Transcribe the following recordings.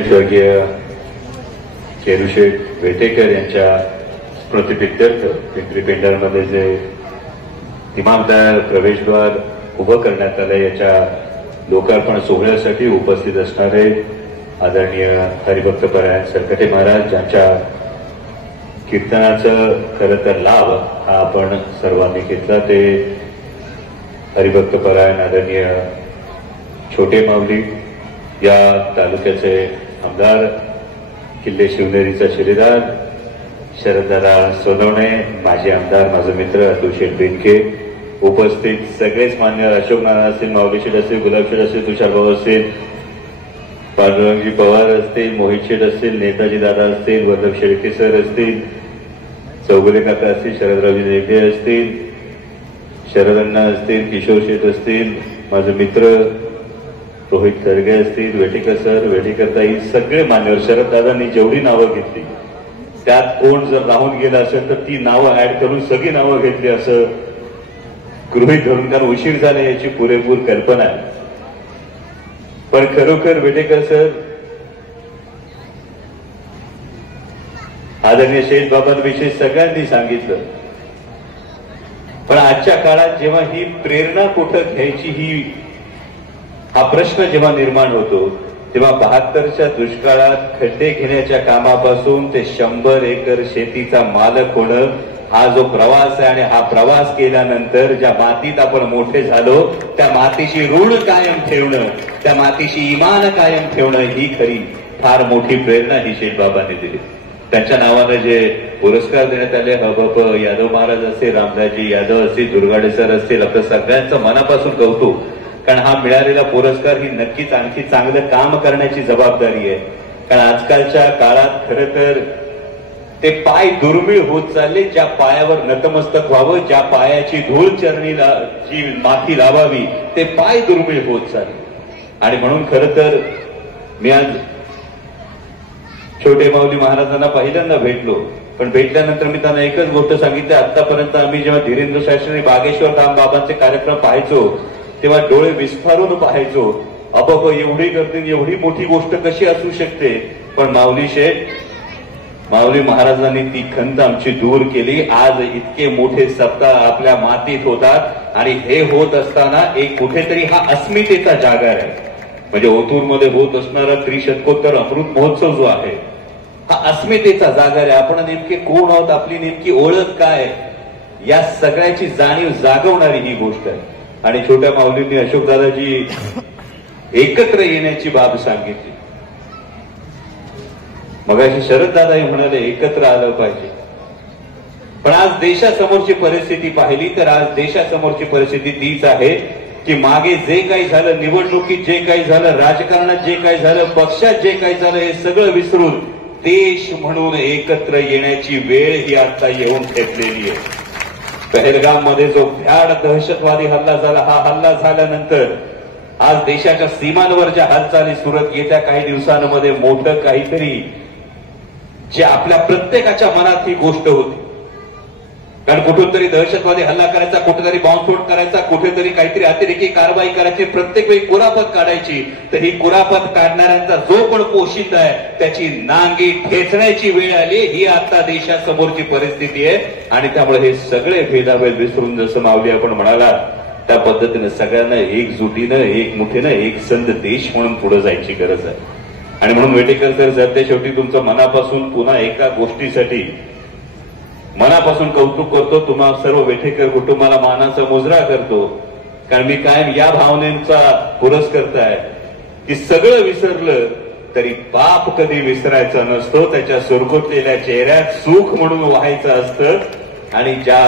स्वर्गीय केरुशेठ वेटेकर यांच्या स्मृतिप्रित्यर्थ पिंपरी पेंढारमध्ये जे इमामदार प्रवेशद्वार उभं करण्यात आलं याच्या लोकार्पण सोहळ्यासाठी उपस्थित असणारे आदरणीय हरिभक्तपरायण सरकटे महाराज ज्यांच्या कीर्तनाचं खरं तर लाभ हा आपण सर्वांनी घेतला ते हरिभक्तपरायण आदरणीय छोटे माऊली या तालुक्याचे आमदार किल्ले शिवनेरीचा शिलेदार शरददादा सोनवणे माजी आमदार माझे मित्र अतुल शेठ बेनके उपस्थित सगळेच मान्यवर अशोक नाना असतील माऊली शेठ असतील गुलाब शेठ असतील तुषारभाऊ असतील पांडुरंगजी पवार असतील मोहित शेठ असतील नेताजी दादा असतील वल्लभ शेळके सर असतील चौगुले काका असतील शरदरावजी रेड्डी असतील शरदअण्णा असतील किशोर शेठ असतील माझे मित्र रोहित खरगे असतील वेटेकर सर वेटेकर ताई सगळे मान्यवर शरददादांनी जेवढी नावं घेतली त्यात कोण जर राहून गेलं असेल तर ती नावं ऍड करून सगळी नावं घेतली असं गृहीत धरून कारण उशीर झाला याची पुरेपूर कल्पना आहे. पण खरोखर वेटेकर सर आदरणीय शेठ बाबांविषयी सगळ्यांनी सांगितलं पण आजच्या काळात जेव्हा ही प्रेरणा कुठं घ्यायची हा प्रश्न जेव्हा निर्माण होतो तेव्हा 72च्या दुष्काळात खड्डे घेण्याच्या कामापासून ते 100 एकर शेतीचा मालक होणं हा जो प्रवास आहे आणि हा प्रवास केल्यानंतर ज्या मातीत आपण मोठे झालो त्या मातीची ऋण कायम ठेवणं त्या मातीची इमान कायम ठेवणं ही खरी फार मोठी प्रेरणा ही शेठ बाबांनी दिली. त्यांच्या नावाने जे पुरस्कार देण्यात आले हबप यादव महाराज असतील रामदासजी यादव असतील दुर्गाडे सर असतील आपल्या सगळ्यांचं मनापासून कौतुक कारण हा मिळालेला पुरस्कार ही नक्कीच आणखी चांगलं काम करण्याची जबाबदारी आहे. कारण आजकालच्या काळात खरं तर ते पाय दुर्मिळ होत चालले ज्या पायावर नतमस्तक व्हावं ज्या पायाची धूळ चरणीला जी माती लावावी ते पाय दुर्मिळ होत चालले आणि म्हणून खरं तर मी आज छोटे माऊली महाराजांना पहिल्यांदा भेटलो पण भेटल्यानंतर मी त्यांना एकच गोष्ट सांगितली आतापर्यंत आम्ही जेव्हा धीरेंद्र शास्त्री बागेश्वर धाम बाबांचे कार्यक्रम पाहायचो तेव्हा डोळे विस्फारून पाहायचो अबब एवढी गर्दी एवढी मोठी गोष्ट कशी असू शकते पण माऊली शेठ माऊली महाराजांनी ती खंत आमची दूर केली. आज इतके मोठे सप्ताह आपल्या मातीत होतात आणि हे होत असताना एक कुठेतरी हा अस्मितेचा जागर आहे म्हणजे ओतूरमध्ये होत असणारा त्रिशतकोत्तर अमृत महोत्सव जो आहे हा अस्मितेचा जागर आहे. आपण नेमके कोण आहोत आपली नेमकी ओळख काय या सगळ्याची जाणीव जागवणारी ही गोष्ट आहे आणि छोट्या माऊलींनी अशोकदादाजी एकत्र येण्याची बाब सांगितली. मगाशी शरददादाही म्हणाले एकत्र आलं पाहिजे पण आज देशासमोरची परिस्थिती पाहिली तर आज देशासमोरची परिस्थिती तीच आहे की मागे जे काही झालं निवडणुकीत जे काही झालं राजकारणात जे काही झालं पक्षात जे काही झालं हे सगळं विसरून देश म्हणून एकत्र येण्याची वेळ ही आता येऊन ठेपलेली आहे. पहलगाम मध्ये जो भ्याड दहशतवादी हल्ला झाला हा हल्ला झाल्यानंतर आज देशाच्या सीमांवर ज्या हालचाली सुरत येत्या काही दिवसांमध्ये मोठं काहीतरी जे आपल्या प्रत्येकाच्या मनात ही गोष्ट होती कारण कुठून तरी दहशतवादी हल्ला करायचा कुठेतरी बॉम्बस्फोट करायचा कुठेतरी काहीतरी अतिरेकी कारवाई करायची प्रत्येक वेळी कुरापत काढायची तर ही कुरापत काढणाऱ्यांचा जो पण पोशिंदा आहे त्याची नांगी ठेचण्याची वेळ आली ही आता देशासमोरची परिस्थिती आहे आणि त्यामुळे हे सगळे भेदाभेद विसरून जसं माऊली आपण म्हणाला त्या पद्धतीने सगळ्यांना एकजुटीनं एकमुठीनं एक संध देश म्हणून पुढे जायची गरज आहे. आणि म्हणून वेटेकर सर सरते शेवटी तुमचं मनापासून पुन्हा एका गोष्टीसाठी मनापासून कौतुक करतो तुम्हा सर्व वेटेकर कुटुंबाला मानाचा मुजरा करतो कारण मी कायम या भावनेचा पुरस्कर्ता आहे की सगळं विसरलं तरी पाप कधी विसरायचा नसतो त्याच्या सुरकुतलेल्या चेहऱ्यात सुख म्हणून व्हायचं असतं आणि ज्या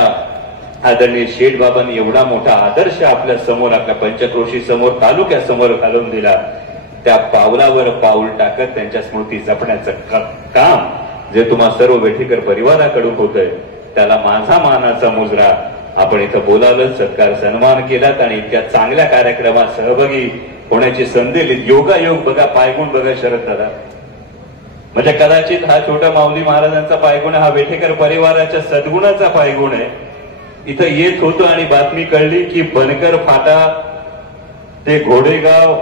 आदरणीय शेठ बाबांनी एवढा मोठा आदर्श आपल्या समोर आपल्या पंचक्रोशी समोर तालुक्यासमोर घालून दिला त्या पावलावर पाऊल टाकत त्यांच्या स्मृती जपण्याचं काम जे तुम्हा सर्व वेठेकर परिवाराकडून होतंय त्याला माझा मानाचा मुजरा आपण इथं बोलावलं सत्कार सन्मान केलात आणि इतक्या चांगल्या कार्यक्रमात सहभागी होण्याची संधी दिली. योगायोग बघा पायगुण बघा शरददादा म्हणजे कदाचित हा छोटा माऊली महाराजांचा पायगुण हा वेठेकर परिवाराच्या सद्गुणाचा पायगुण आहे. इथं येत होतो आणि बातमी कळली की बनकर फाटा ते घोडेगाव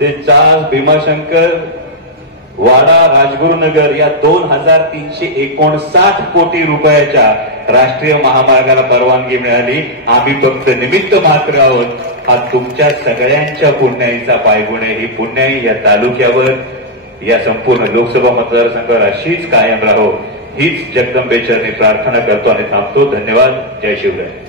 ते चास भीमाशंकर वाडा राजगुरुनगर या 2359 कोटी रुपयाच्या राष्ट्रीय महामार्गाला परवानगी मिळाली. आम्ही फक्त निमित्त मात्र आहोत. हा तुमच्या सगळ्यांच्या पुण्याईचा पायगुण आहे. ही पुण्याई या तालुक्यावर, या संपूर्ण लोकसभा मतदारसंघावर अशीच कायम राहो हीच जगदंबेचरणी प्रार्थना करतो आणि थांबतो. धन्यवाद. जय शिवराय.